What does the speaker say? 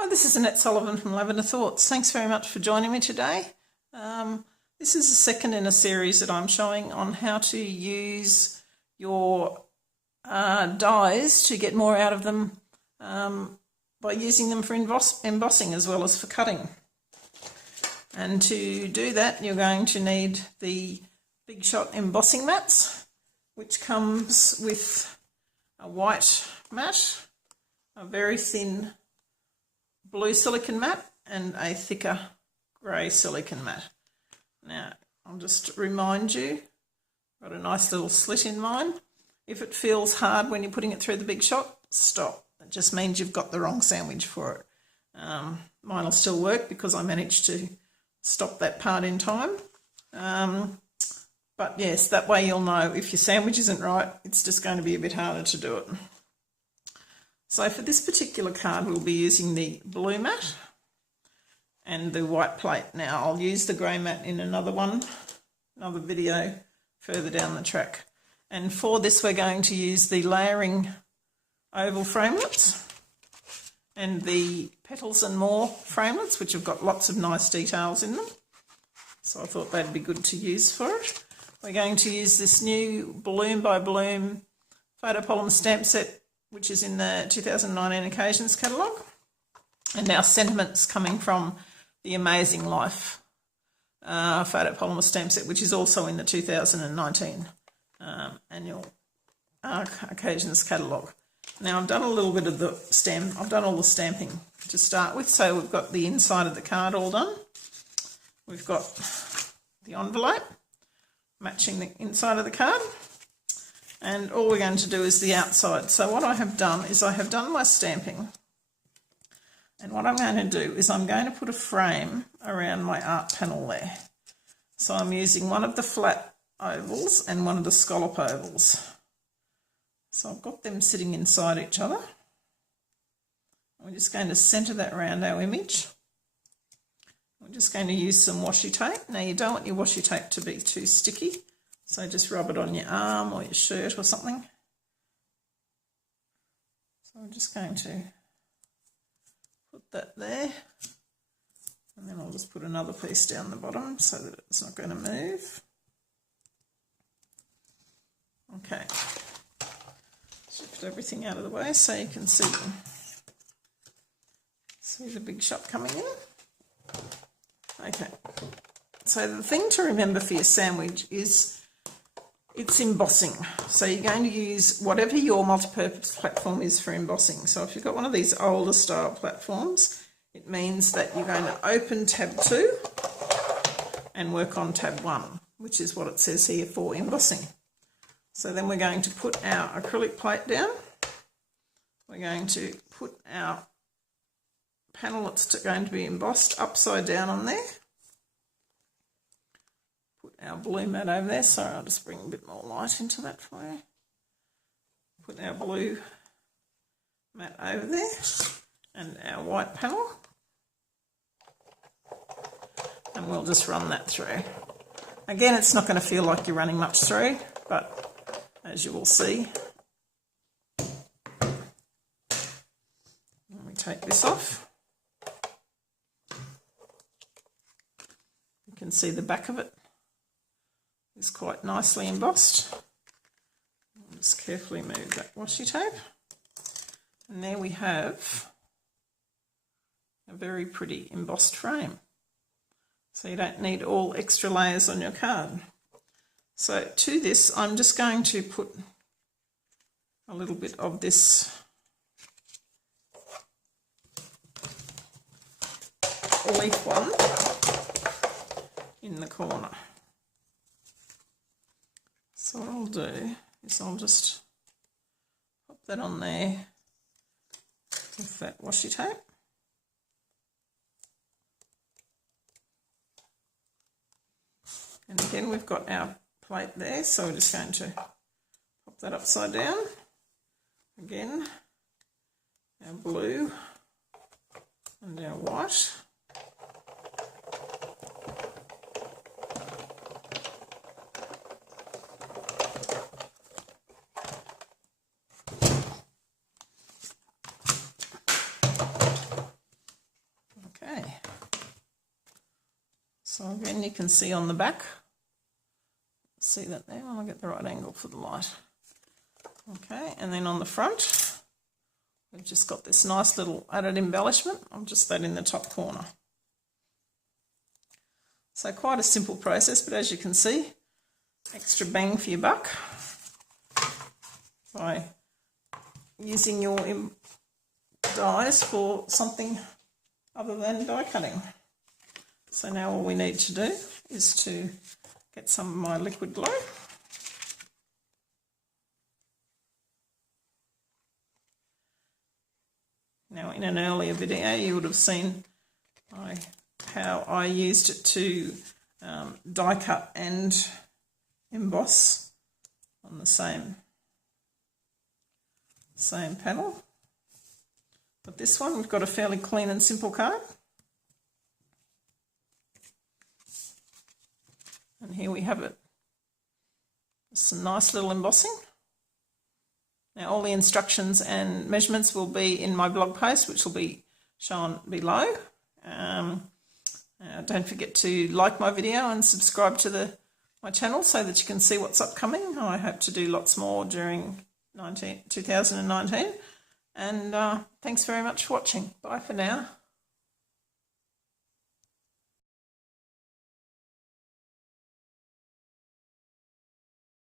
Hi, this is Annette Sullivan from Lavender Thoughts. Thanks very much for joining me today. This is the second in a series that I'm showing on how to use your dies to get more out of them by using them for embossing as well as for cutting. And to do that, you're going to need the Big Shot embossing mats, which comes with a white mat, a very thin blue silicone mat and a thicker grey silicone mat. Now I'll just remind you, got a nice little slit in mine. If it feels hard when you're putting it through the Big Shot, stop. That just means you've got the wrong sandwich for it. Mine will still work because I managed to stop that part in time. But yes, that way you'll know if your sandwich isn't right, it's just going to be a bit harder to do it. So for this particular card, we'll be using the blue mat and the white plate. Now I'll use the grey mat in another video further down the track. And for this, we're going to use the layering oval framelits and the Petals and More framelits, which have got lots of nice details in them. So I thought they'd be good to use for it. We're going to use this new Bloom by Bloom photopolymer stamp set, which is in the 2019 Occasions catalogue, and our sentiments coming from the Amazing Life photopolymer stamp set, which is also in the 2019 annual Occasions catalogue. Now I've done a little bit of the I've done all the stamping to start with, so we've got the inside of the card all done. We've got the envelope matching the inside of the card. And all we're going to do is the outside. So what I have done is I have done my stamping. And what I'm going to do is I'm going to put a frame around my art panel there. So I'm using one of the flat ovals and one of the scallop ovals. So I've got them sitting inside each other. We're just going to centre that around our image. We're just going to use some washi tape. Now you don't want your washi tape to be too sticky. So just rub it on your arm or your shirt or something. So I'm just going to put that there. And then I'll just put another piece down the bottom so that it's not going to move. Okay. Shift everything out of the way so you can see the Big Shot coming in. Okay. So the thing to remember for your sandwich is it's embossing. So you're going to use whatever your multi-purpose platform is for embossing. So if you've got one of these older style platforms, it means that you're going to open tab 2 and work on tab 1, which is what it says here for embossing. So then we're going to put our acrylic plate down. We're going to put our panel that's going to be embossed upside down on there. Put our blue mat over there. Sorry, I'll just bring a bit more light into that for you. Put our blue mat over there and our white panel. And we'll just run that through. Again, it's not going to feel like you're running much through, but as you will see, let me take this off. You can see the back of it is quite nicely embossed. I'll just carefully move that washi tape. And there we have a very pretty embossed frame. So you don't need all extra layers on your card. So to this, I'm just going to put a little bit of this leaf one in the corner. So what I'll do is I'll just pop that on there with that washi tape. And again, we've got our plate there, so we're just going to pop that upside down. Again, our blue and our white. again, you can see on the back. See that there? I'll get the right angle for the light. Okay, and then on the front, we've just got this nice little added embellishment. I'll just that in the top corner. So quite a simple process, but as you can see, extra bang for your buck by using your dies for something other than die cutting. So now all we need to do is to get some of my liquid glue. Now in an earlier video you would have seen how I used it to die cut and emboss on the same panel. But this one, we've got a fairly clean and simple card. And here we have it. Some nice little embossing. Now all the instructions and measurements will be in my blog post, which will be shown below. Don't forget to like my video and subscribe to my channel so that you can see what's upcoming. I hope to do lots more during 2019. And thanks very much for watching. Bye for now.